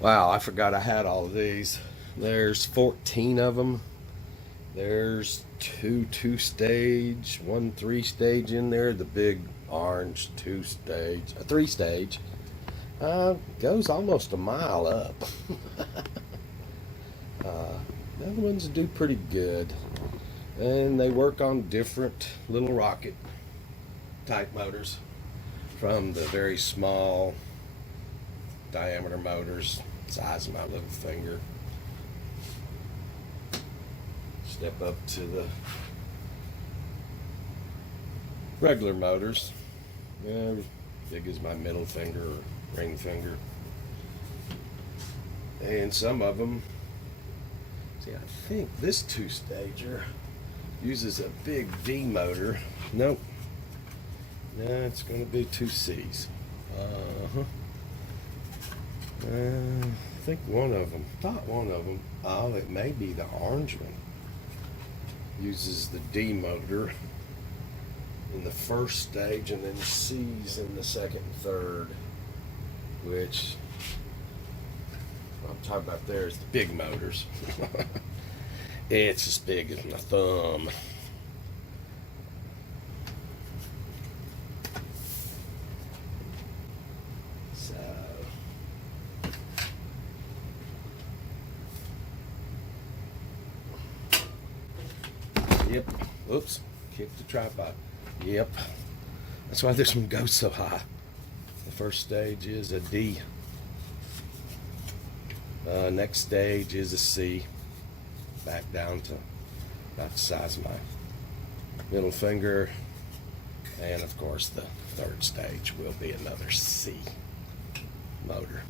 Wow, I forgot I had all of these. There's 14 of them. There's two stage, one three-stage in there. The big orange two-stage, a three-stage. Goes almost a mile up. The other ones do pretty good. And they work on different little rocket type motors, from the very small diameter motors, size of my little finger, step up to the regular motors, big as my middle finger or ring finger. And some of them, see, I think this two-stager uses a big D motor. Nope. No, it's going to be two C's. Uh-huh. I think thought one of them, oh, it may be the orange one, uses the D motor in the first stage and then C's in the second and third, which what I'm talking about there is the big motors. It's as big as my thumb. So, yep. Oops. Kicked the tripod. Yep. That's why this one goes so high. The first stage is a D. Next stage is a C. Back down to about the size of my middle finger. And of course, the third stage will be another C motor.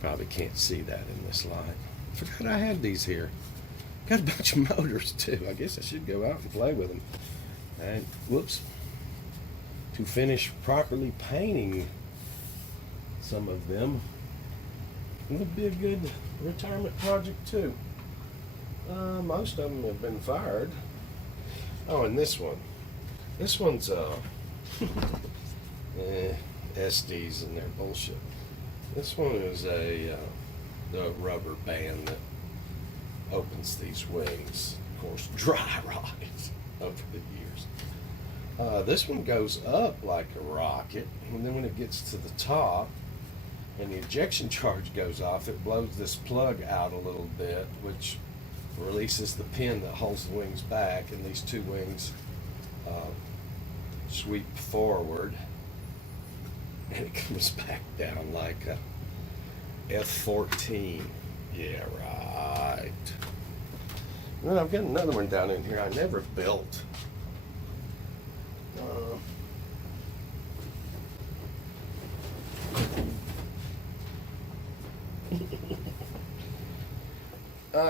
Probably can't see that in this light. Forgot I had these here. Got a bunch of motors too. I guess I should go out and play with them. And whoops. To finish properly painting some of them, it'll be a good retirement project too. Most of them have been fired. Oh, and this one. This one's SDs and their bullshit. This one is the rubber band that opens these wings. Of course, dry rot over the years. This one goes up like a rocket, and then when it gets to the top and the ejection charge goes off, it blows this plug out a little bit, which releases the pin that holds the wings back, and these two wings sweep forward, and it comes back down like a F-14. Yeah, right. Well, I've got another one down in here I never built.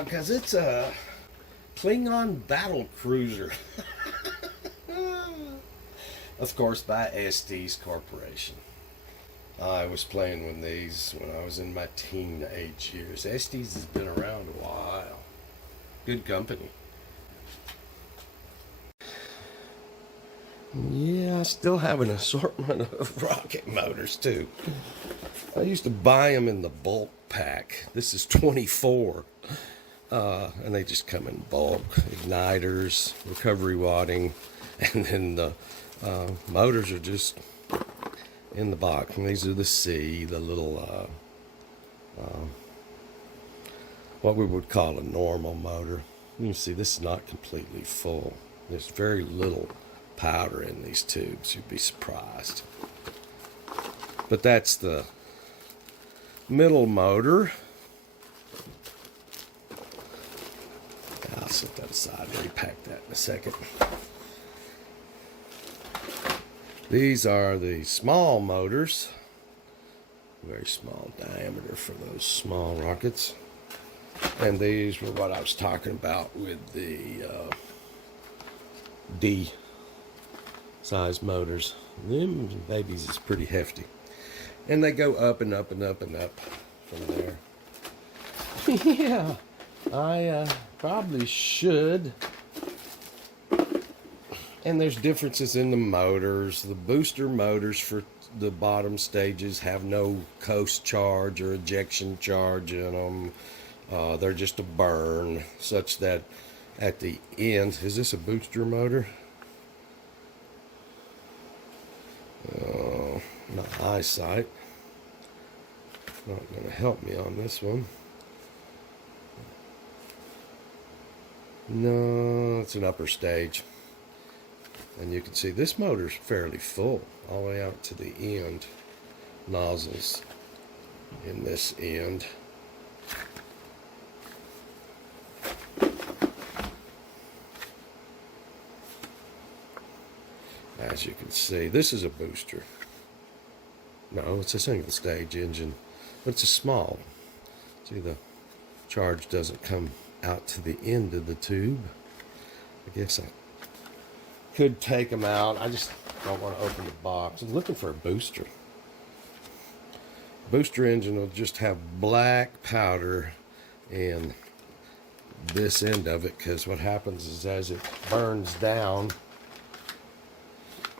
Because it's a Klingon battle cruiser. Of course, by Estes Corporation. I was playing with these when I was in my teenage years. Estes has been around a while. Good company. Yeah, I still have an assortment of rocket motors too. I used to buy them in the bulk pack. This is 24. And they just come in bulk. Igniters, recovery wadding, and then the motors are just in the box. And these are the C, the little, what we would call a normal motor. You can see this is not completely full. There's very little powder in these tubes. You'd be surprised. But that's the middle motor. I'll set that aside and repack that in a second. These are the small motors. Very small diameter for those small rockets. And these were what I was talking about with the D size motors. Them babies is pretty hefty. And they go up and up and up and up from there. Yeah, I probably should. And there's differences in the motors. The booster motors for the bottom stages have no coast charge or ejection charge in them. They're just a burn, such that at the end, is this a booster motor? My eyesight not going to help me on this one. No, it's an upper stage. And you can see this motor's fairly full all the way out to the end. Nozzles in this end. As you can see, this is a booster. No, it's a single stage engine, but it's a small. See, the charge doesn't come out to the end of the tube. I guess I could take them out. I just don't want to open the box. I'm looking for a booster. Booster engine will just have black powder in this end of it, because what happens is as it burns down,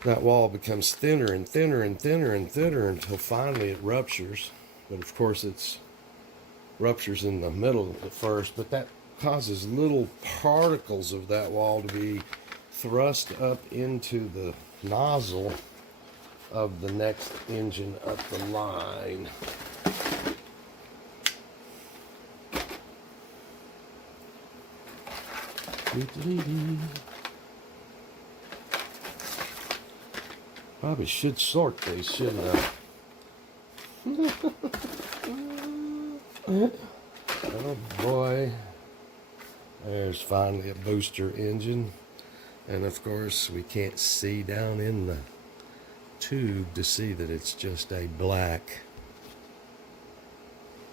that wall becomes thinner and thinner and thinner and thinner until finally it ruptures. But of course it's ruptures in the middle at first, but that causes little particles of that wall to be thrust up into the nozzle of the next engine up the line. Probably should sort these, shouldn't I? Oh boy. There's finally a booster engine. And of course we can't see down in the tube to see that it's just a black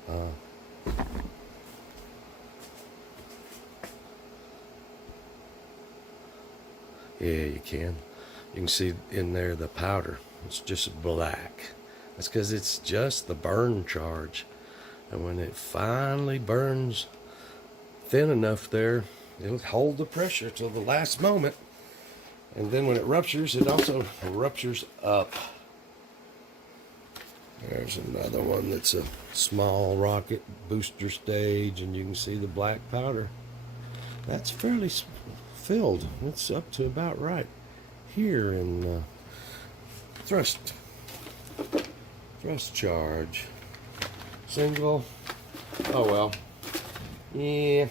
yeah, you can. You can see in there the powder. It's just black. That's because it's just the burn charge. And when it finally burns thin enough there, it'll hold the pressure till the last moment. And then when it ruptures, it also ruptures up. There's another one that's a small rocket booster stage, and you can see the black powder. That's fairly filled. It's up to about right here in thrust charge. Single. Oh well. Yeah.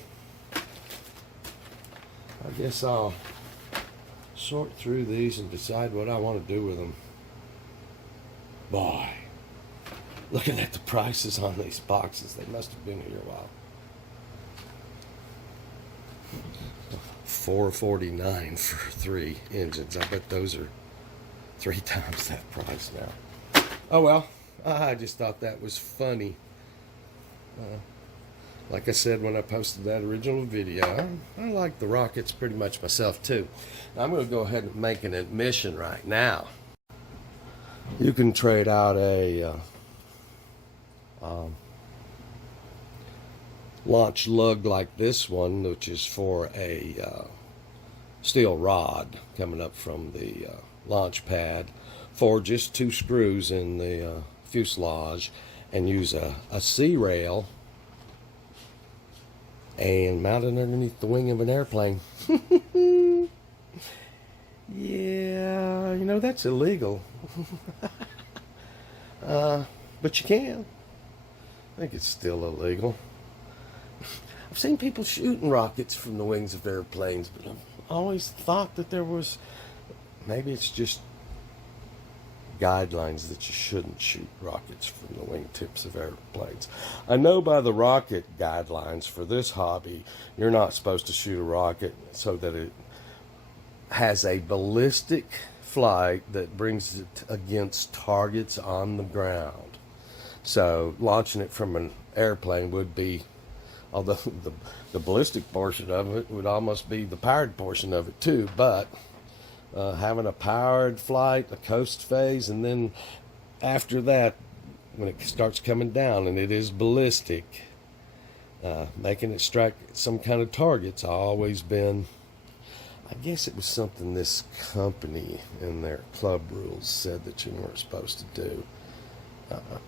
I guess I'll sort through these and decide what I want to do with them. Boy, looking at the prices on these boxes, they must have been here a while. $449 for 3 engines. I bet those are 3 times that price now. Oh well, I just thought that was funny. Like I said when I posted that original video, I like the rockets pretty much myself too. Now, I'm going to go ahead and make an admission right now. You can trade out a launch lug like this one, which is for a steel rod coming up from the launch pad, for just 2 screws in the fuselage, and use a C-rail and mount it underneath the wing of an airplane. Yeah, you know, that's illegal. But you can. I think it's still illegal. I've seen people shooting rockets from the wings of airplanes, but I've always thought that there was, maybe it's just guidelines that you shouldn't shoot rockets from the wingtips of airplanes. I know by the rocket guidelines for this hobby, you're not supposed to shoot a rocket so that it has a ballistic flight that brings it against targets on the ground. So launching it from an airplane would be, although the ballistic portion of it would almost be the powered portion of it too, but having a powered flight, a coast phase, and then after that, when it starts coming down and it is ballistic, making it strike some kind of target's always been, I guess it was something this company in their club rules said that you weren't supposed to do.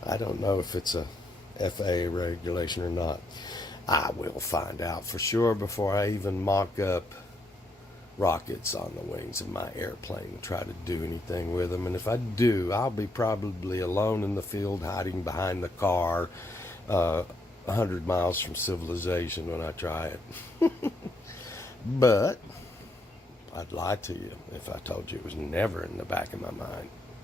I don't know if it's a FAA regulation or not. I will find out for sure before I even mock up rockets on the wings of my airplane and try to do anything with them. And if I do, I'll be probably alone in the field hiding behind the car, 100 miles from civilization when I try it. But I'd lie to you if I told you it was never in the back of my mind.